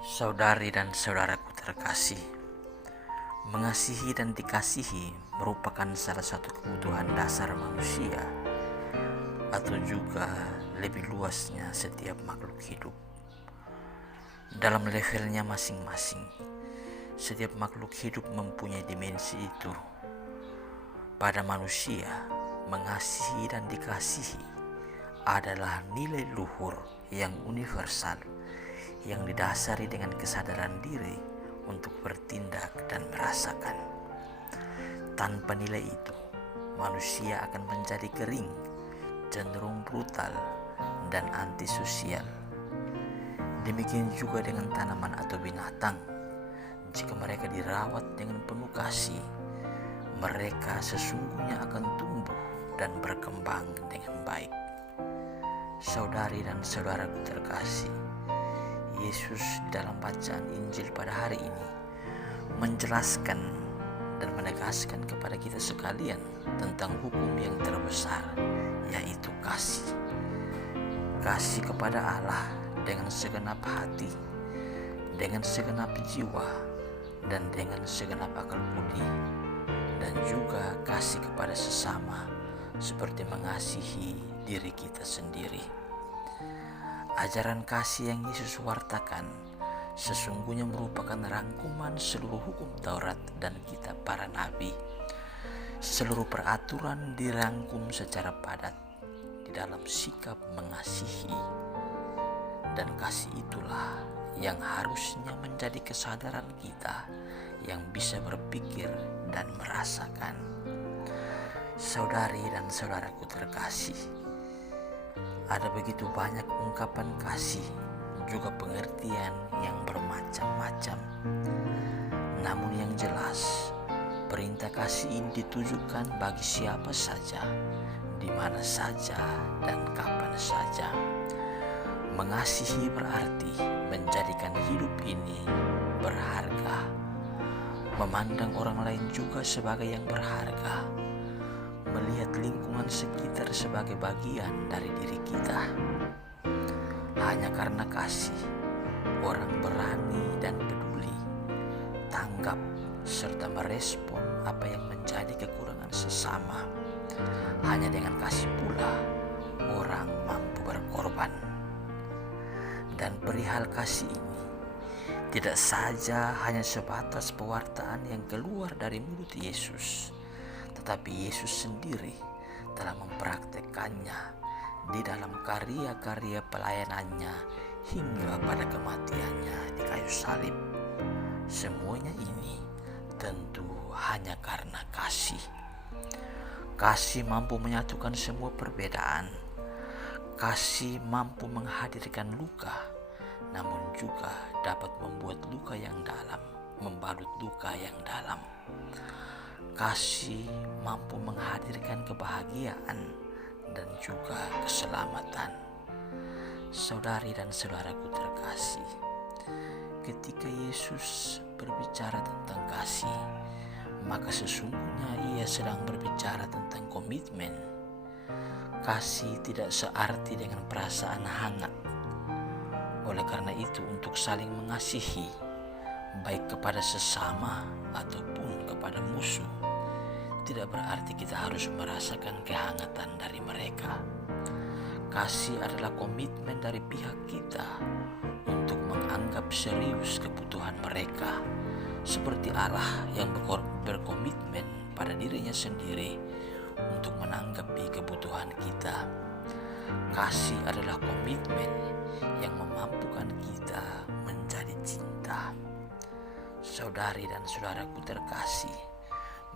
Saudari dan saudaraku terkasih, mengasihi dan dikasihi merupakan salah satu kebutuhan dasar manusia, atau juga lebih luasnya setiap makhluk hidup. Dalam levelnya masing-masing, setiap makhluk hidup mempunyai dimensi itu. Pada manusia, mengasihi dan dikasihi adalah nilai luhur yang universal, yang didasari dengan kesadaran diri untuk bertindak dan merasakan. Tanpa nilai itu, manusia akan menjadi kering, cenderung brutal, dan antisosial. Demikian juga dengan tanaman atau binatang. Jika mereka dirawat dengan penuh kasih, mereka sesungguhnya akan tumbuh dan berkembang dengan baik. Saudari dan saudaraku terkasih, Yesus dalam bacaan Injil pada hari ini menjelaskan dan menegaskan kepada kita sekalian tentang hukum yang terbesar, yaitu kasih. Kasih kepada Allah dengan segenap hati, dengan segenap jiwa, dan dengan segenap akal budi, dan juga kasih kepada sesama seperti mengasihi diri kita sendiri. Ajaran kasih yang Yesus wartakan sesungguhnya merupakan rangkuman seluruh hukum Taurat dan kitab para nabi. Seluruh peraturan dirangkum secara padat di dalam sikap mengasihi, dan kasih itulah yang harusnya menjadi kesadaran kita yang bisa berpikir dan merasakan. Saudari dan saudaraku terkasih, ada begitu banyak ungkapan kasih, juga pengertian yang bermacam-macam. Namun yang jelas, perintah kasih ini ditujukan bagi siapa saja, di mana saja, dan kapan saja. Mengasihi berarti menjadikan hidup ini berharga, memandang orang lain juga sebagai yang berharga, melihat lingkungan sekitar sebagai bagian dari diri kita. Hanya karena kasih, orang berani dan peduli, tanggap serta merespon apa yang menjadi kekurangan sesama. Hanya dengan kasih pula orang mampu berkorban. Dan perihal kasih ini tidak saja hanya sebatas pewartaan yang keluar dari mulut Yesus, tetapi Yesus sendiri telah mempraktekannya di dalam karya-karya pelayanannya hingga pada kematiannya di kayu salib. Semuanya ini tentu hanya karena kasih. Kasih mampu menyatukan semua perbedaan. Kasih mampu menghadirkan luka, namun juga dapat membuat luka yang dalam membalut luka yang dalam. Kasih mampu menghadirkan kebahagiaan dan juga keselamatan. Saudari dan saudaraku terkasih, ketika Yesus berbicara tentang kasih, maka sesungguhnya ia sedang berbicara tentang komitmen. Kasih tidak searti dengan perasaan hangat. Oleh karena itu, untuk saling mengasihi, baik kepada sesama ataupun kepada musuh, tidak berarti kita harus merasakan kehangatan dari mereka. Kasih adalah komitmen dari pihak kita untuk menganggap serius kebutuhan mereka, seperti Allah yang berkomitmen pada dirinya sendiri untuk menanggapi kebutuhan kita. Kasih adalah komitmen yang memampukan kita menjadi cinta. Saudari dan saudaraku terkasih,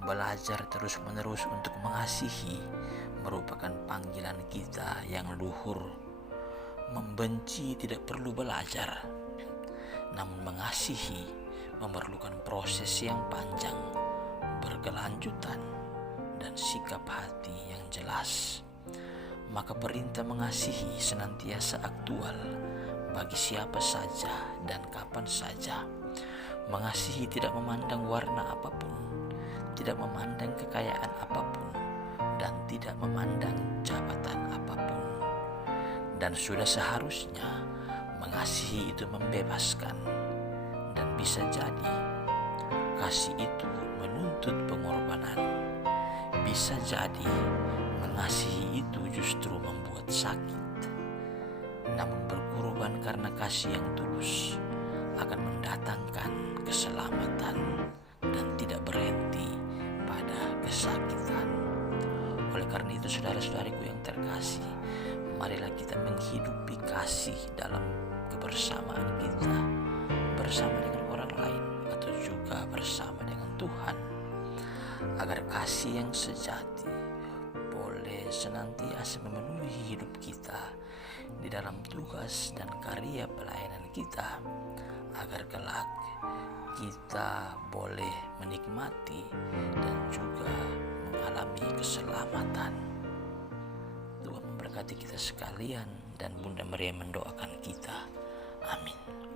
belajar terus-menerus untuk mengasihi merupakan panggilan kita yang luhur. Membenci tidak perlu belajar, namun mengasihi memerlukan proses yang panjang, berkelanjutan, dan sikap hati yang jelas. Maka perintah mengasihi senantiasa aktual bagi siapa saja dan kapan saja. Mengasihi tidak memandang warna apapun, tidak memandang kekayaan apapun, dan tidak memandang jabatan apapun. Dan sudah seharusnya mengasihi itu membebaskan, bisa jadi kasih itu menuntut pengorbanan. Bisa jadi mengasihi itu justru membuat sakit. Namun berkorban karena kasih yang tulus akan mendatangkan keselamatan dan tidak berhenti pada kesakitan. Oleh karena itu, saudara-saudariku yang terkasih, marilah kita menghidupi kasih dalam kebersamaan kita, bersama dengan orang lain atau juga bersama dengan Tuhan, agar kasih yang sejati boleh senantiasa memenuhi hidup kita di dalam tugas dan karya pelayanan kita, agar kelak kita boleh menikmati dan juga mengalami keselamatan. Tuhan memberkati kita sekalian, dan Bunda Maria mendoakan kita. Amin.